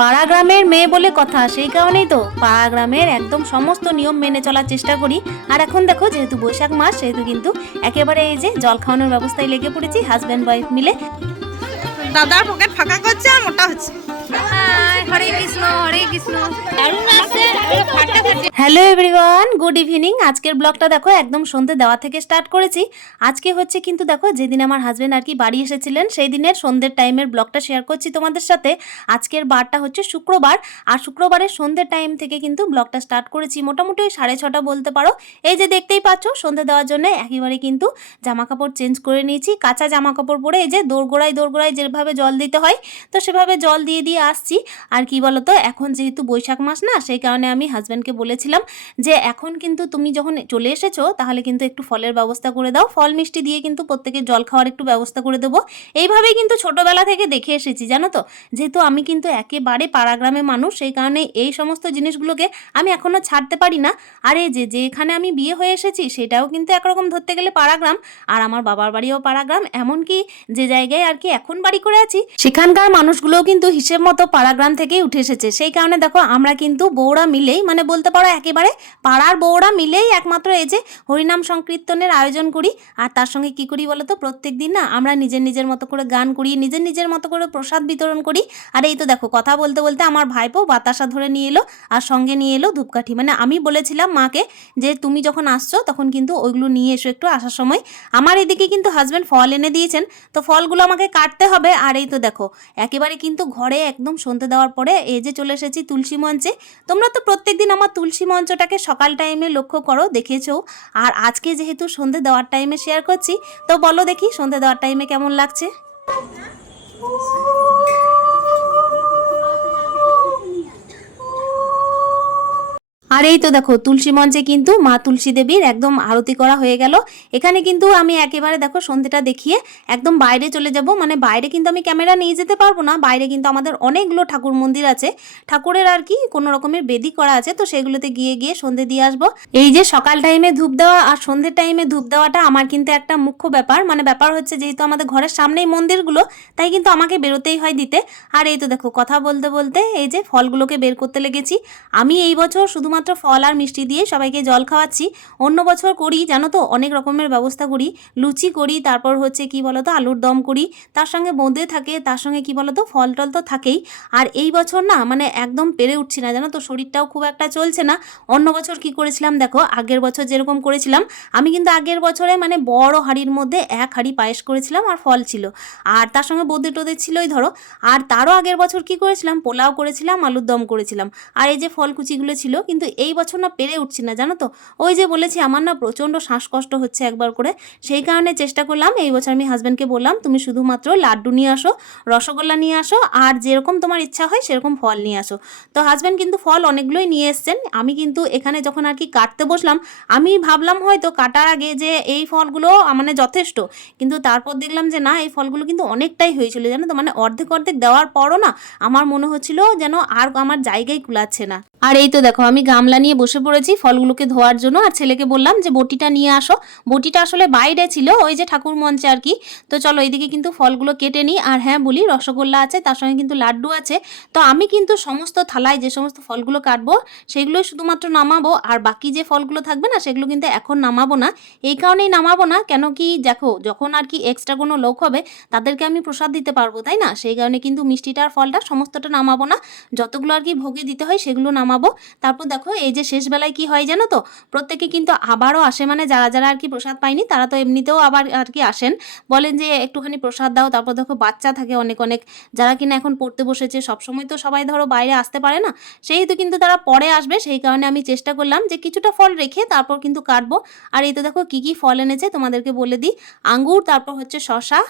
পাড়া গ্রামের মেয়ে বলে কথা, সেই কারণেই তো পাড়া গ্রামের একদম সমস্ত নিয়ম মেনে চলার চেষ্টা করি। আর এখন দেখো, যেহেতু বৈশাখ মাস, সেহেতু কিন্তু একেবারে এই যে জল খাওয়ানোর ব্যবস্থায় লেগে পড়েছি হাজব্যান্ড ওয়াইফ মিলে। দাদার পকেট ফাঁকা করছে আর মোটা হচ্ছে। Hare Krishna Hare Krishna. Hello everyone good evening. আজকের ব্লগটা দেখো একদম সন্ধে দেওয়া থেকে স্টার্ট করেছি। আজকে হচ্ছে কিন্তু দেখো যেদিন আমার হাজব্যান্ড আর কি বাড়ি এসেছিলেন সেই দিনের সন্ধ্যের টাইমের ব্লগটা শেয়ার করছি তোমাদের সাথে। আজকের বারটা হচ্ছে শুক্রবার আর শুক্রবারের সন্ধ্যের টাইম থেকে কিন্তু ব্লগটা স্টার্ট করেছি। মোটামুটি ওই সাড়ে ছটা বলতে পারো। এই যে দেখতেই পাচ্ছ সন্ধে দেওয়ার জন্য একেবারে কিন্তু জামা কাপড় চেঞ্জ করে নিয়েছি। কাঁচা জামা কাপড় পরে এই যে দোরগোড়ায় দোরগোড়ায় যেভাবে জল দিতে হয়। তো সেভাবে জল দিয়ে দিয়ে আসছি। আর কি বলতো, এখন যেহেতু বৈশাখ মাস না, সেই কারণে আমি হাজব্যান্ডকে বলেছিলাম যে, এখন কিন্তু তুমি যখন চলে এসেছ, তাহলে কিন্তু একটু ফলের ব্যবস্থা করে দাও। ফল মিষ্টি দিয়ে কিন্তু প্রত্যেকের জল খাওয়ার একটু ব্যবস্থা করে দেবো। এইভাবেই কিন্তু ছোটোবেলা থেকে দেখে এসেছি, জানো তো? যেহেতু আমি কিন্তু একেবারে পাড়াগ্রামে মানুষ, সেই কারণে এই সমস্ত জিনিসগুলোকে আমি এখনও ছাড়তে পারি না। আর এই যে, যেখানে আমি বিয়ে হয়ে এসেছি, সেটাও কিন্তু একরকম ধরতে গেলে পাড়াগ্রাম। আর আমার বাবার বাড়িও পাড়াগ্রাম। এমনকি যে জায়গায় আর কি এখন বাড়ি করে আছি, সেখানকার মানুষগুলোও কিন্তু হিসেব মতো পাড়াগ্রাম থেকেই উঠে এসেছে। সেই কারণে দেখো, আমরা কিন্তু বউরা মিলেই মানে বলতে পারো একেবারে পাড়ার বউরা মিলেই একমাত্র এই যে হরিনাম সংকীর্তনের আয়োজন করি। আর তার সঙ্গে কি করি বলো তো প্রত্যেক দিন না আমরা নিজের নিজের মতো করে গান করি, নিজের নিজের মতো করে প্রসাদ বিতরণ করি। আর এই তো দেখো, কথা বলতে বলতে আমার ভাইপো বাতাসা ধরে নিয়ে এলো আর সঙ্গে নিয়ে এলো ধূপকাঠি। মানে আমি বলেছিলাম মাকে যে তুমি যখন আসছো তখন কিন্তু ওইগুলো নিয়ে এসো একটু আসার সময়। আমার এদিকে কিন্তু হাজব্যান্ড ফল এনে দিয়েছেন। তো ফলগুলো আমাকে কাটতে হবে আর এই তো দেখো, একেবারে কিন্তু ঘরে একদম সন্ধে দেওয়ার পরে এই যে চলে এসেছি তুলসী মঞ্চে। তোমরা তো প্রত্যেক দিন আমার তুলসী মঞ্চটাকে সকাল টাইমে লক্ষ্য করো, দেখেছ? আর আজকে যেহেতু সন্ধে দেওয়ার টাইমে শেয়ার করছি, তো বলো দেখি সন্ধে দেওয়ার টাইমে কেমন লাগছে? আর এই তো দেখো, তুলসী মঞ্চে কিন্তু মা তুলসী দেবীর একদম আরতি করা হয়ে গেল। এখানে কিন্তু আমি একেবারে দেখো সন্ধ্যেটা দেখিয়ে একদম বাইরে চলে যাব। মানে বাইরে কিন্তু আমি ক্যামেরা নিয়ে যেতে পারব না, বাইরে কিন্তু আমাদের অনেকগুলো ঠাকুর মন্দির আছে। ঠাকুরের আর কি কোনো রকমের বেদি করা আছে, তো সেগুলোতে গিয়ে গিয়ে সন্ধে দিয়ে আসব। এই যে সকাল টাইমে ধূপ দেওয়া আর সন্ধ্যের টাইমে ধূপ দেওয়াটা আমার কিন্তু একটা মুখ্য ব্যাপার। মানে ব্যাপার হচ্ছে যেহেতু আমাদের ঘরের সামনেই মন্দিরগুলো, তাই কিন্তু আমাকে বেরোতেই হয় দিতে। আর এই তো দেখো, কথা বলতে বলতে এই যে ফলগুলোকে বের করতে লেগেছি। আমি এই বছর শুধুমাত্র ফল আর মিষ্টি দিয়ে সবাইকে জল খাওয়াচ্ছি। অন্য বছর করি, জানো তো? অনেক রকমের ব্যবস্থা করি। লুচি করি, তারপর হচ্ছে কি বলতো? আলুর দম করি। তার সঙ্গে বোঁদে থাকে, তার সঙ্গে কি বলতো? ফল টল তো থাকেই। আর এই বছর না মানে একদম পেরে উঠছি না, জানো তো? শরীরটাও খুব একটা চলছে না। অন্য বছর কি করেছিলাম দেখো? আগের বছর যেরকম করেছিলাম, আমি কিন্তু আগের বছরে মানে বড় হাঁড়ির মধ্যে এক হাঁড়ি পায়েস করেছিলাম আর ফল ছিল। আর তার সঙ্গে বোঁদে টোদে ছিলই ধরো। আর তারও আগের বছর কি করেছিলাম? পোলাও করেছিলাম, আলুর দম করেছিলাম। আর এই যে ফল কুচিগুলো ছিল, কিন্তু এই বছর না পেরে উঠছি না, জানো তো? ওই যে বলেছি, আমার না প্রচণ্ড শ্বাসকষ্ট হচ্ছে একবার করে। সেই কারণে চেষ্টা করলাম, এই বছর আমি হাজব্যান্ডকে বললাম, তুমি শুধুমাত্র লাড্ডু নিয়ে আসো, রসগোল্লা নিয়ে আসো, আর যেরকম তোমার ইচ্ছা হয় সেরকম ফল নিয়ে আসো। তো হাজব্যান্ড কিন্তু ফল অনেকগুলোই নিয়ে এসছেন। আমি কিন্তু এখানে যখন আর কি কাটতে বসলাম, আমি ভাবলাম হয়তো কাটার আগে যে এই ফলগুলো মানে যথেষ্ট। কিন্তু তারপর দেখলাম যে না, এই ফলগুলো কিন্তু অনেকটাই হয়েছিল, জানো তো? মানে অর্ধেক অর্ধেক দেওয়ার পরও না আমার মনে হচ্ছিল যেন আর আমার জায়গায় কুলাচ্ছে না। আর এই তো দেখো, আমি গামলা নিয়ে বসে পড়েছি ফলগুলোকে ধোয়ার জন্য। আর ছেলেকে বললাম যে, বটিটা নিয়ে আসো। বটিটা আসলে বাইরে ছিল, ওই যে ঠাকুর মঞ্চে আর কি। তো চলো এইদিকে কিন্তু ফলগুলো কেটে নিই। আর হ্যাঁ বলি রসগোল্লা আছে, তার সঙ্গে কিন্তু লাড্ডু আছে। তো আমি কিন্তু সমস্ত থালায় যে সমস্ত ফলগুলো কাটবো, সেগুলোই শুধুমাত্র নামাবো। আর বাকি যে ফলগুলো থাকবে না, সেগুলো কিন্তু এখন নামাবো না। এই কারণেই নামাবো না, কেন কি দেখো, যখন আর কি এক্সট্রা কোনো লোক হবে, তাদেরকে আমি প্রসাদ দিতে পারব, তাই না? সেই কারণে কিন্তু মিষ্টিটার ফলটা সমস্তটা নামাবো না। যতগুলো আর কি ভোগে দিতে হয়, সেগুলো নামাবো তারপর দেখো, এই যে শেষ বেলায় কি হয় জানো তো? প্রত্যেকে কিন্তু আবারও আসে মানে যারা যারা আর কি প্রসাদ পায়নি, তারা তো এমনিতেও আবার আর কি আসেন। বলেন যে একটুখানি প্রসাদ দাও, তারপর দেখো বাচ্চা থাকে অনেক অনেক। যারা কিনা এখন পড়তে বসেছে, সবসময় তো সবাই ধরো বাইরে আসতে পারে না। সেহেতু কিন্তু তারা পরে আসবে, সেই কারণে আমি চেষ্টা করলাম যে কিছুটা ফল রেখে তারপর কিন্তু কাটবো। আর এই তো দেখো কি কি ফল এনেছে, তোমাদেরকে বলে দিই। আঙ্গুর, তারপর হচ্ছে শশা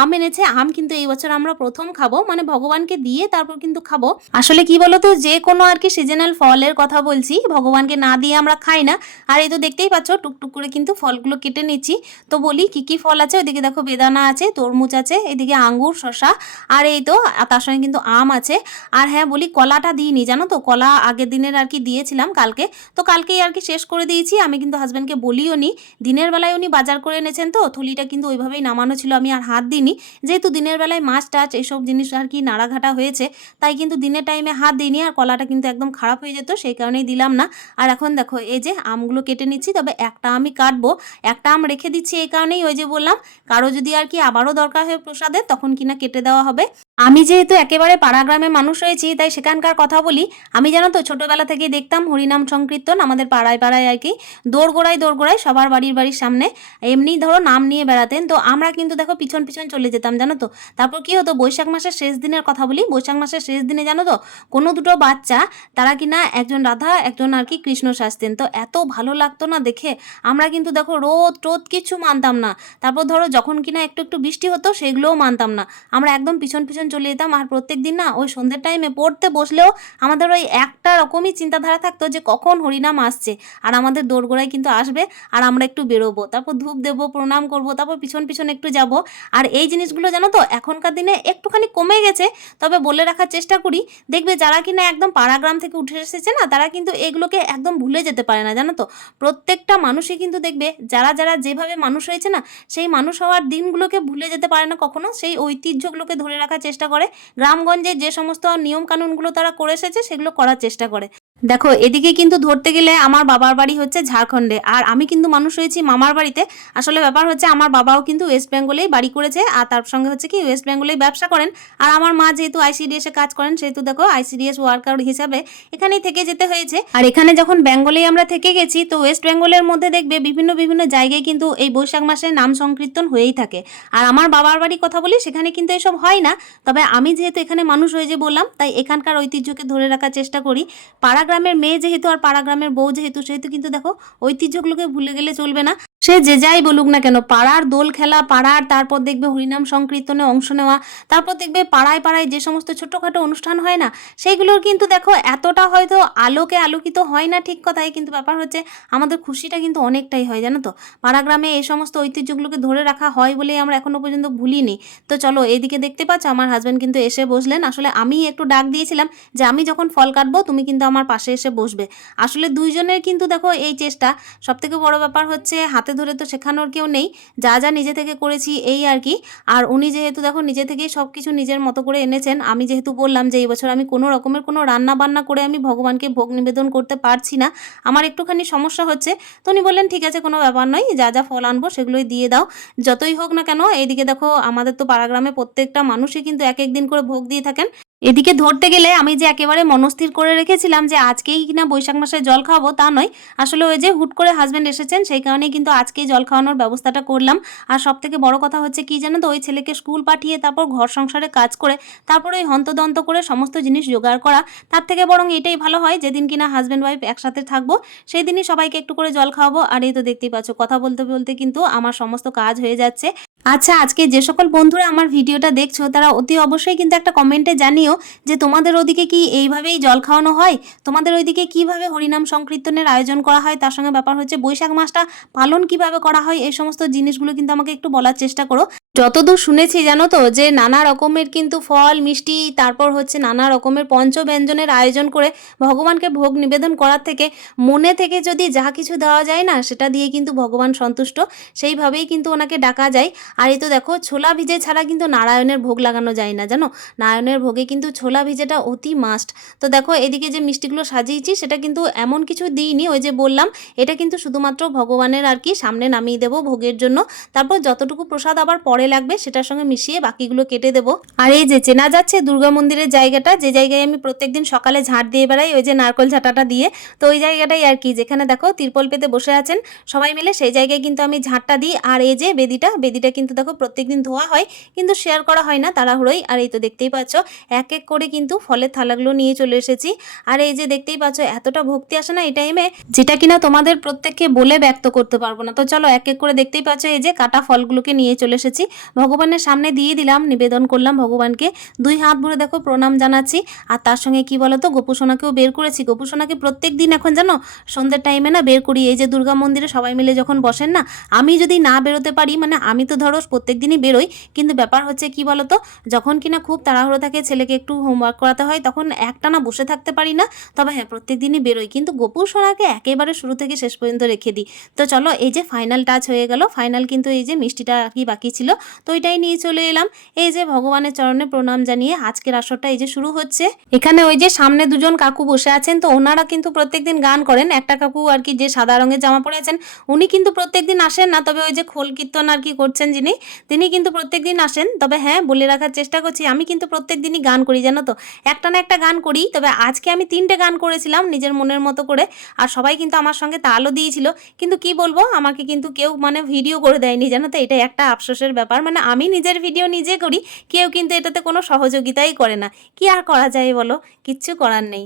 আম এনেছে, আম কিন্তু এই বছর আমরা প্রথম খাব মানে ভগবানকে দিয়ে তারপর কিন্তু খাব। আসলে কি বলতো, যে কোনো আর কি সিজনাল ফলের কথা বলছি। ভগবানকে না দিয়ে আমরা খাই না। আর এই তো দেখতেই পাচ্ছ, টুকটুক করে কিন্তু ফলগুলো কেটে নিচ্ছি। তো বলি, কি কি ফল আছে? ওইদিকে দেখো বেদানা আছে, তরমুজ আছে, এদিকে আঙ্গুর শশা আর এই তো তার সঙ্গে কিন্তু আম আছে। আর হ্যাঁ বলি, কলাটা দিইনি, জানো তো? কলা আগের দিনের আর কি দিয়েছিলাম কালকে। তো কালকেই আর কি শেষ করে দিয়েছি। আমি কিন্তু হাজব্যান্ডকে বলিও নি। দিনের বেলায় উনি বাজার করে এনেছেন তো, থলিটা কিন্তু ওইভাবেই নামানো ছিল, আমি আর হাত দিইনি। যেহেতু দিনের বেলায় মাছ টাছ এইসব জিনিস আর কি নাড়াঘাটা হয়েছে, তাই কিন্তু দিনের টাইমে হাত দিইনি, আর কলাটা কিন্তু একদম খারাপ হয়ে যেত, সেই কারণেই দিলাম না। আর এখন দেখো, এই যে আমগুলো কেটে নিচ্ছি, তবে একটা আমি কাটবো। একটা আম রেখে দিচ্ছি এই কারণেই, ওই যে বললাম, কারও যদি আর কি আবারও দরকার হয় প্রসাদে তখন কিনা কেটে দেওয়া হবে। আমি যেহেতু একেবারে পাড়া গ্রামে মানুষ হয়েছি, তাই সেখানকার কথা বলি। আমি জানো তো, ছোটবেলা থেকেই দেখতাম হরিনাম সংকীর্তন আমাদের পাড়ায় পাড়ায় আর কি। দোরগোড়ায় দোরগোড়ায় সবার বাড়ির বাড়ির সামনে। এমনি ধরো নাম নিয়ে বেড়াতেন। তো আমরা কিন্তু দেখো পিছন পিছন চলে যেতাম, জানো তো। তারপর কি হতো, বৈশাখ মাসের শেষ দিনের কথা বলি। বৈশাখ মাসের শেষ দিনে জানো তো, কোনো দুটো বাচ্চা, তারা কিনা একজন রাধা, একজন আর কি কৃষ্ণ সাজতেন। তো এত ভালো লাগতো না দেখে। আমরা কিন্তু দেখো রোদ টোদ কিছু মানতাম না। তারপর ধরো যখন কিনা একটু একটু বৃষ্টি হতো, সেগুলোও মানতাম না। আমরা একদম পিছন পিছন চলে যেতাম আর প্রত্যেক দিন না ওই সন্ধ্যের টাইমে পড়তে বসলেও আমাদের ওই একটা রকমই চিন্তাধারা থাকতো যে কখন হরিনাম আসছে। আর আমাদের দোরগোড়ায় কিন্তু আসবে আর আমরা একটু বেরোবো, তারপর ধূপ দেবো, প্রণাম করব, তারপর পিছন পিছন একটু যাব। আর এই জিনিসগুলো জানো তো এখনকার দিনে একটুখানি কমে গেছে, তবে বলে রাখার চেষ্টা করি, দেখবে যারা কিনা একদম পাড়াগ্রাম থেকে উঠে এসেছে না, তারা কিন্তু এগুলোকে একদম ভুলে যেতে পারে না, জানো তো। প্রত্যেকটা মানুষই কিন্তু দেখবে, যারা যারা যেভাবে মানুষ হয়েছে না, সেই মানুষ হওয়ার দিনগুলোকে ভুলে যেতে পারে না কখনো, সেই ঐতিহ্যগুলোকে ধরে রাখার চেষ্টা করে। গ্রামগঞ্জে যে সমস্ত নিয়মকানুনগুলো তারা করে এসেছে সেগুলো করার চেষ্টা করে। দেখো, এদিকে কিন্তু ধরতে গেলে আমার বাবার বাড়ি হচ্ছে ঝাড়খণ্ডে। আর আমি কিন্তু মানুষ হয়েছি মামার বাড়িতে। আসলে ব্যাপার হচ্ছে আমার বাবাও কিন্তু ওয়েস্ট বেঙ্গলেই বাড়ি করেছে আর তার সঙ্গে হচ্ছে কি ওয়েস্ট বেঙ্গলেই ব্যবসা করেন। আর আমার মা যেহেতু আইসিডিএসে কাজ করেন, সেহেতু দেখো আইসিডিএস ওয়ার্কার হিসাবে এখানেই থেকে যেতে হয়েছে। আর এখানে যখন বেঙ্গলেই আমরা থেকে গেছি, তো ওয়েস্ট বেঙ্গলের মধ্যে দেখবে বিভিন্ন বিভিন্ন জায়গায় কিন্তু এই বৈশাখ মাসে নাম সংকীর্তন হয়েই থাকে। আর আমার বাবার বাড়ি কথা বলি, সেখানে কিন্তু এসব হয় না। তবে আমি যেহেতু এখানে মানুষ হয়ে যে বললাম, তাই এখানকার ঐতিহ্যকে ধরে রাখার চেষ্টা করি। পাড়া গ্রামের মেয়ে যেহেতু আর পাড়াগ্রামের বউ যেহেতু, সেহেতু কিন্তু দেখো ঐতিহ্যগুলোকে ভুলে গেলে চলবে না। সে যে যাই বলুক না কেন, পাড়ার দোল খেলা, পাড়ার, তারপর দেখবে হরিনাম সংকীর্তনে অংশ নেওয়া, তারপর দেখবে পাড়ায় পাড়ায় যে সমস্ত ছোটোখাটো অনুষ্ঠান হয় না, সেইগুলোর কিন্তু দেখো এতটা হয়তো আলোকে আলোকিত হয় না ঠিক কথাই, কিন্তু ব্যাপার হচ্ছে আমাদের খুশিটা কিন্তু অনেকটাই হয়, জানো তো? পাড়া গ্রামে এই সমস্ত ঐতিহ্যগুলোকে ধরে রাখা হয় বলেই আমরা এখনও পর্যন্ত ভুলিনি। তো চলো এইদিকে দেখতে পাচ্ছ, আমার হাজব্যান্ড কিন্তু এসে বসলেন। আসলে আমি একটু ডাক দিয়েছিলাম যে আমি যখন ফল কাটবো, তুমি কিন্তু আমার পাশে এসে বসবে। আসলে দুইজনের কিন্তু দেখো এই চেষ্টা। সব থেকে বড় ব্যাপার হচ্ছে হাতে ধরে তো শেখানোর কেউ নেই। যা যা নিজে থেকে করেছি এই আর কি। আর উনি যেহেতু দেখো নিজে থেকেই সব কিছু নিজের মতো করে এনেছেন, আমি যেহেতু বললাম যে এই বছর আমি কোনো রকমের কোনো রান্না বান্না করে আমি ভগবানকে ভোগ নিবেদন করতে পারছি না, আমার একটুখানি সমস্যা হচ্ছে। তো উনি বললেন, ঠিক আছে, কোনো ব্যাপার নয়, যা যা ফল আনব সেগুলোই দিয়ে দাও। যতই হোক না কেন, এইদিকে দেখো আমাদের তো পাড়াগ্রামে প্রত্যেকটা মানুষই কিন্তু এক এক দিন করে ভোগ দিয়ে থাকেন। এদিকে ধরতে গেলে আমি যে একেবারে মনস্থির করে রেখেছিলাম যে আজকেই কিনা বৈশাখ মাসে জল খাওয়াবো তা নয়। আসলে ওই যে হুট করে হাজব্যান্ড এসেছেন, সেই কারণেই কিন্তু আজকেই জল খাওয়ানোর ব্যবস্থাটা করলাম। আর সব থেকে বড় কথা হচ্ছে কি জানো তো, ওই ছেলেকে স্কুল পাঠিয়ে তারপর ঘর সংসারে কাজ করে, তারপর ওই হন্তদন্ত করে সমস্ত জিনিস জোগাড় করা। তার থেকে বরং এটাই ভালো হয়, যেদিন কিনা হাজব্যান্ড ওয়াইফ একসাথে থাকব সেই দিনই সবাইকে একটু করে জল খাওয়াবো। আর এই তো দেখতেই পাচ্ছ, কথা বলতে বলতে কিন্তু আমার সমস্ত কাজ হয়ে যাচ্ছে। আচ্ছা আজকে যে সকল বন্ধুরা আমার ভিডিওটা দেখছ, তারা অতি অবশ্যই কিন্তু একটা কমেন্টে জানিও যে তোমাদের ওদিকে কি এইভাবেই জল খাওয়ানো হয়? তোমাদের ওইদিকে কীভাবে হরিনাম সংকীর্তনের আয়োজন করা হয়? তার সঙ্গে ব্যাপার হচ্ছে বৈশাখ মাসটা পালন কীভাবে করা হয়? এই সমস্ত জিনিসগুলো কিন্তু আমাকে একটু বলার চেষ্টা করো। যতদূর শুনেছি জানো তো, যে নানা রকমের কিন্তু ফল, মিষ্টি, তারপর হচ্ছে নানা রকমের পঞ্চব্যঞ্জনের আয়োজন করে ভগবানকে ভোগ নিবেদন করার থেকে মনে থেকে যদি যা কিছু দেওয়া যায় না, সেটা দিয়ে কিন্তু ভগবান সন্তুষ্ট। সেইভাবেই কিন্তু ওনাকে ডাকা যায়। আর এই তো দেখো, ছোলা ভিজে ছাড়া কিন্তু নারায়ণের ভোগ লাগানো যায় না, জানো? নারায়ণের ভোগে কিন্তু ছোলা ভিজেটা অতি মাস্ট তো দেখো, এদিকে যে মিষ্টিগুলো সাজিয়েছি, সেটা কিন্তু এমন কিছু দিইনি। ওই যে বললাম, এটা কিন্তু শুধুমাত্র ভগবানের আর কি সামনে নামিয়ে দেবো ভোগের জন্য। তারপর যতটুকু প্রসাদ আবার পরে লাগবে সেটার সঙ্গে মিশিয়ে বাকিগুলো কেটে দেবো। আর এই যে চেনা যাচ্ছে দুর্গা মন্দিরের জায়গাটা, যে জায়গায় আমি প্রত্যেকদিন সকালে ঝাড় দিয়ে বেড়াই, ওই যে নারকল ঝাঁটাটা দিয়ে। তো ওই জায়গাটাই আর কি, যেখানে দেখো তিরপল পেতে বসে আছেন। সবাই মিলে সেই জায়গায় কিন্তু আমি ঝাড়টা দিই। আর এই যে বেদিটা বেদিটা কিন্তু দেখো প্রত্যেকদিন ধোয়া হয়, কিন্তু শেয়ার করা হয় না তাড়াহুড়োই। আর এই তো দেখতেই পাচ্ছ, এক এক করে কিন্তু ফলের থালাগুলো নিয়ে চলে এসেছি। আর এই যে দেখতেই পাচ্ছ, এতটা ভক্তি আসে না এই টাইমে যেটা কিনা তোমাদের প্রত্যেককে বলে ব্যক্ত করতে পারব না। তো চলো এক এক করে দেখতেই পাচ্ছ, এই যে কাটা ফলগুলোকে নিয়ে চলে এসেছি। ভগবানের সামনে দিয়ে দিলাম, নিবেদন করলাম ভগবানকে। দুই হাত ভরে দেখো প্রণাম জানাচ্ছি। আর তার সঙ্গে কি বলতো, গোপুসোনাকেও বের করেছি। গোপুসোনাকে প্রত্যেক দিন এখন জানো, সন্ধ্যের টাইমে না বের করি। এই যে দুর্গা মন্দিরে সবাই মিলে যখন বসেন না, আমি যদি না বেরোতে পারি মানে আমি তো ধরো প্রত্যেক দিনই বেরোই, কিন্তু ব্যাপার হচ্ছে কি বলতো, যখন কিনা খুব তাড়াহুড়ো থাকে, ছেলেকে একটু হোমওয়ার্ক করাতে হয়, তখন একটানা বসে থাকতে পারি না, তবে হ্যাঁ প্রত্যেক দিনই বেরোই। কিন্তু গোপুর সোনাকে একেবারে শুরু থেকে শেষ পর্যন্ত রেখে দিই। তো চলো, এই যে ফাইনাল টাচ হয়ে গেল। ফাইনাল কিন্তু এই যে মিষ্টিটা আর কি বাকি ছিল তো এটাই নিয়ে চলে এলাম। এই যে ভগবানের চরণে প্রণাম জানিয়ে আজকের আসরটা এই যে শুরু হচ্ছে। এখানে ওই যে সামনে দুজন কাকু বসে আছেন, তো ওনারা কিন্তু প্রত্যেকদিন গান করেন। একটা কাকু আর কি যে সাদা রঙের জামা পরে আছেন, উনি কিন্তু প্রত্যেকদিন আসেন না, তবে ওই যে খোল কীর্তন আর কি করছেন যিনি, তিনি কিন্তু প্রত্যেকদিন আসেন। তবে হ্যাঁ বলে রাখার চেষ্টা করছি, আমি কিন্তু প্রত্যেক দিনই গান করি, জানো তো। একটা না একটা গান করি, তবে আজকে আমি তিনটে গান করেছিলাম নিজের মনের মতো করে, আর সবাই কিন্তু আমার সঙ্গে তালও দিয়েছিল। কিন্তু কি বলব, আমাকে কিন্তু কেউ মানে ভিডিও করে দেয়নি, জানো তো? এটা একটা আফসোসের ব্যাপার। মানে আমি নিজের ভিডিও নিজে করি, কেউ কিন্তু এটাতে কোনো সহযোগিতাই করে না। কি আর করা যায় বলো? কিচ্ছু করার নেই।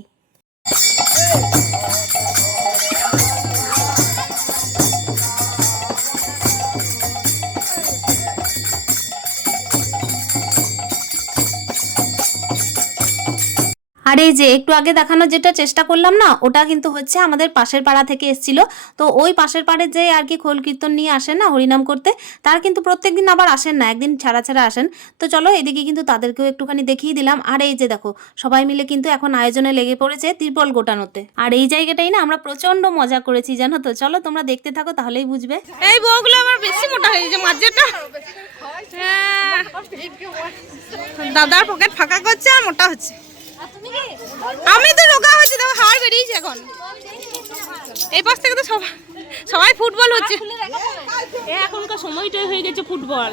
আর এই যে একটু আগে দেখানোর যেটা চেষ্টা করলাম না, ওটা কিন্তু হচ্ছে আমাদের পাশের পাড়া থেকে এসেছিল। তো ওই পাশের পাড়ের যে আর কি খোল কীর্তন নিয়ে আসেন না হরিনাম করতে। তার কিন্তু প্রত্যেক দিন আবার আসেন না, একদিন ছাড়া ছাড়া আসেন। তো চলো এদিকে কিন্তু তাদেরকেও একটুখানি দেখিয়ে দিলাম। আর এই যে দেখো, সবাই মিলে কিন্তু এখন আয়োজনে লেগে পড়েছে ত্রিপল গোটানোতে। আর এই জায়গাটাই না আমরা প্রচণ্ড মজা করেছি, জানো তো। চলো তোমরা দেখতে থাকো, তাহলেই বুঝবে। এই বউগুলো আমার বেশি মোটা হয়ে গেছে মাঝেটা হ্যাঁ। দাদার পকেট ফাঁকা করছে আর মোটা হচ্ছে। আমি তো রোগা হচ্ছে দেখো হাড় বেরিয়েছে এখন। এই পাশ থেকে তো সবাই সবাই ফুটবল হচ্ছে। এখনকার সময়টাই হয়ে গেছে ফুটবল।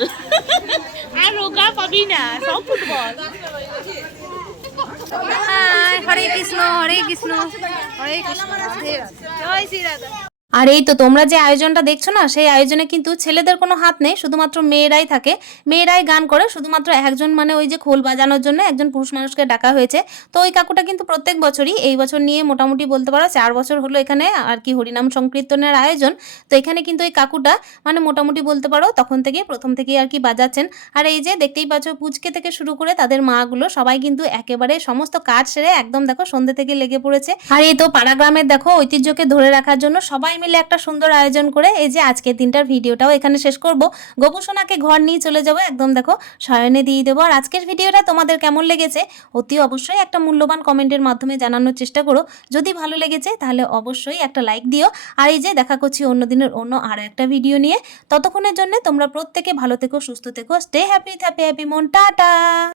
আর রোগা পাবি না সব ফুটবল। হরে কৃষ্ণ হরে কৃষ্ণ হরে কৃষ্ণ। জয় শ্রী রাধা। আর এই তো তোমরা যে আয়োজনটা দেখছ না, সেই আয়োজনে কিন্তু ছেলেদের কোনো হাত নেই, শুধুমাত্র মেয়েরাই থাকে। মেয়েরাই গান করে, শুধুমাত্র একজন মানে ওই যে খোল বাজানোর জন্য একজন পুরুষ মানুষকে ডাকা হয়েছে। তো ওই কাকুটা কিন্তু প্রত্যেক বছরই, এই বছর নিয়ে মোটামুটি বলতে পারো চার বছর হলো এখানে আর কি হরিনাম সংকীর্তনের আয়োজন। তো এখানে কিন্তু এই কাকুটা মানে মোটামুটি বলতে পারো তখন থেকে প্রথম থেকেই আর কি বাজাচ্ছেন। আর এই যে দেখতেই পাচ্ছ পুচকে থেকে শুরু করে তাদের মাগুলো সবাই কিন্তু একেবারে সমস্ত কাজ সেরে একদম দেখো সন্ধ্যে থেকে লেগে পড়েছে। আর এই তো পাড়া গ্রামের দেখো ঐতিহ্যকে ধরে রাখার জন্য সবাই মিলে একটা সুন্দর আয়োজন করে এই যে আজকে তিনটার ভিডিওটাও এখানে শেষ করব। গোপুসোনাকে ঘর নিয়ে চলে যাব। একদম দেখো, শয়নে দিয়ে দেবো। আর আজকের ভিডিওটা তোমাদের কেমন লেগেছে অতি অবশ্যই একটা মূল্যবান কমেন্টের মাধ্যমে জানানোর চেষ্টা করো। যদি ভালো লেগেছে তাহলে অবশ্যই একটা লাইক দিও। আর এই যে দেখা করছি অন্য দিনের অন্য আরও একটা ভিডিও নিয়ে। ততক্ষণের জন্য তোমরা প্রত্যেকে ভালো থেকো, সুস্থ থেকো, স্টে হ্যাপি হ্যাপি হ্যাপি মন। টাটা!